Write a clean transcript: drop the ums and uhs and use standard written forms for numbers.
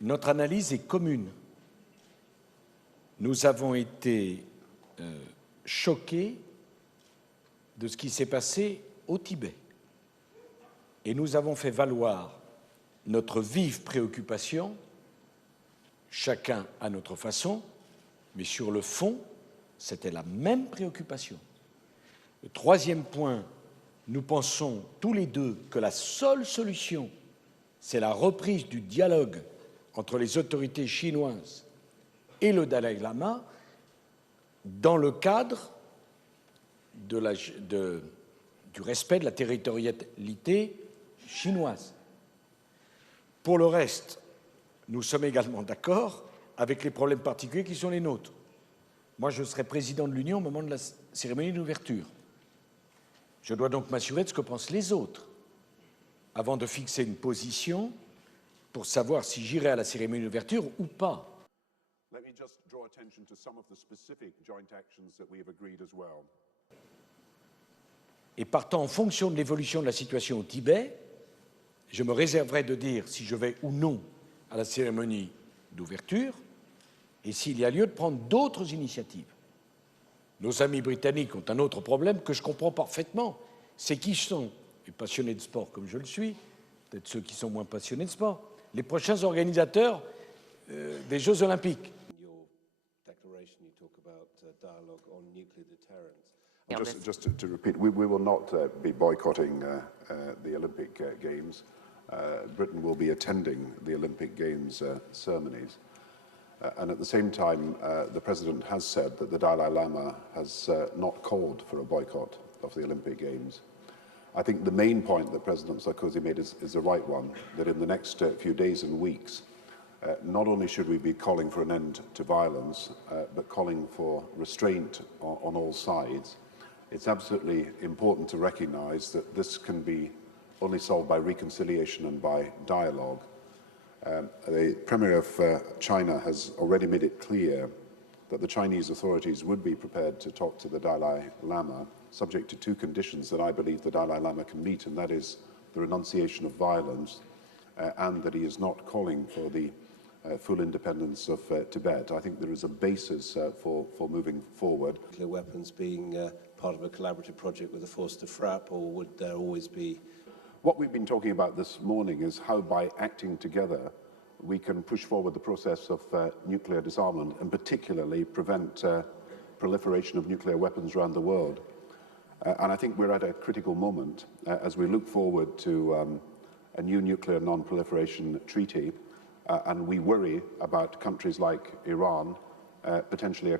Notre analyse est commune. Nous avons été choqués de ce qui s'est passé au Tibet. Et nous avons fait valoir notre vive préoccupation, chacun à notre façon, mais sur le fond, c'était la même préoccupation. Le troisième point, nous pensons tous les deux que la seule solution, c'est la reprise du dialogue entre les autorités chinoises et le Dalai Lama dans le cadre du respect de la territorialité chinoise. Pour le reste, nous sommes également d'accord avec les problèmes particuliers qui sont les nôtres. Moi, je serai président de l'Union au moment de la cérémonie d'ouverture. Je dois donc m'assurer de ce que pensent les autres avant de fixer une position pour savoir si j'irai à la cérémonie d'ouverture ou pas. Let me just draw attention to some of the specific joint actions that we have agreed as well. Et partant en fonction de l'évolution de la situation au Tibet, je me réserverai de dire si je vais ou non à la cérémonie d'ouverture et s'il y a lieu de prendre d'autres initiatives. Nos amis britanniques ont un autre problème que je comprends parfaitement. C'est qu'ils sont, et passionnés de sport comme je le suis, peut-être ceux qui sont moins passionnés de sport, les prochains organisateurs des Jeux Olympiques. Just to repeat, we will not be boycotting the Olympic Games. Britain will be attending the Olympic Games ceremonies. And at the same time, the President has said that the Dalai Lama has not called for a boycott of the Olympic Games. I think the main point that President Sarkozy made is the right one, that in the next few days and weeks, not only should we be calling for an end to violence, but calling for restraint on all sides. It's absolutely important to recognise that this can be only solved by reconciliation and by dialogue. The Premier of China has already made it clear that the Chinese authorities would be prepared to talk to the Dalai Lama, subject to two conditions that I believe the Dalai Lama can meet, and that is the renunciation of violence and that he is not calling for the full independence of Tibet. I think there is a basis for moving forward. Nuclear weapons being part of a collaborative project with the force to FRAP, or would there always be? What we've been talking about this morning is how by acting together we can push forward the process of nuclear disarmament and particularly prevent proliferation of nuclear weapons around the world. And I think we're at a critical moment as we look forward to a new nuclear non-proliferation treaty and we worry about countries like Iran potentially